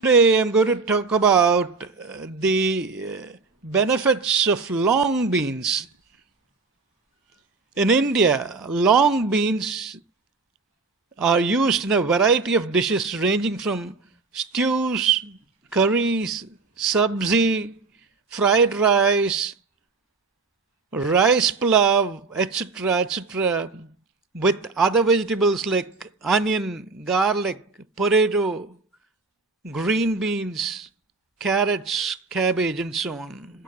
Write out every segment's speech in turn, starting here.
Today I'm going to talk about the benefits of long beans. In India, long beans are used in a variety of dishes ranging from stews, curries, sabzi, fried rice pilaf, etc., with other vegetables like onion, garlic, potato, green beans, carrots, cabbage, and so on.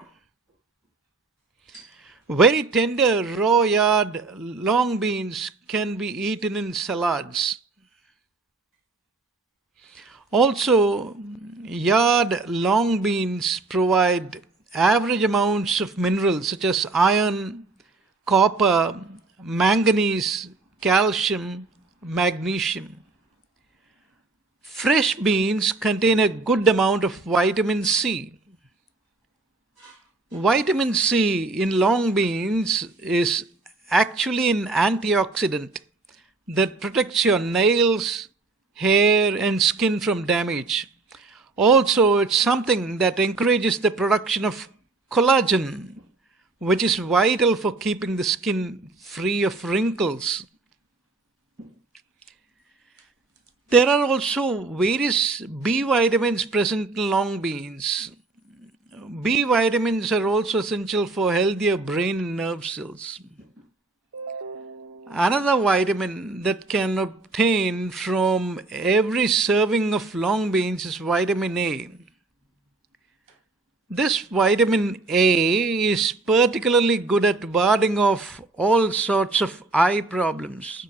Very tender raw yard long beans can be eaten in salads. Also, yard long beans provide average amounts of minerals such as iron, copper, manganese, calcium, magnesium. Fresh beans contain a good amount of vitamin C. Vitamin C in long beans is actually an antioxidant that protects your nails, hair, and skin from damage. Also, it's something that encourages the production of collagen, which is vital for keeping the skin free of wrinkles. There are also various B vitamins present in long beans. B vitamins are also essential for healthier brain and nerve cells. Another vitamin that can obtain from every serving of long beans is vitamin A. This vitamin A is particularly good at warding off all sorts of eye problems.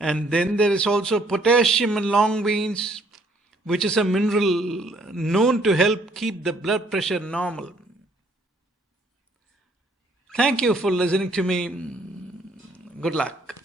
And then there is also potassium in long beans, which is a mineral known to help keep the blood pressure normal. Thank you for listening to me. Good luck.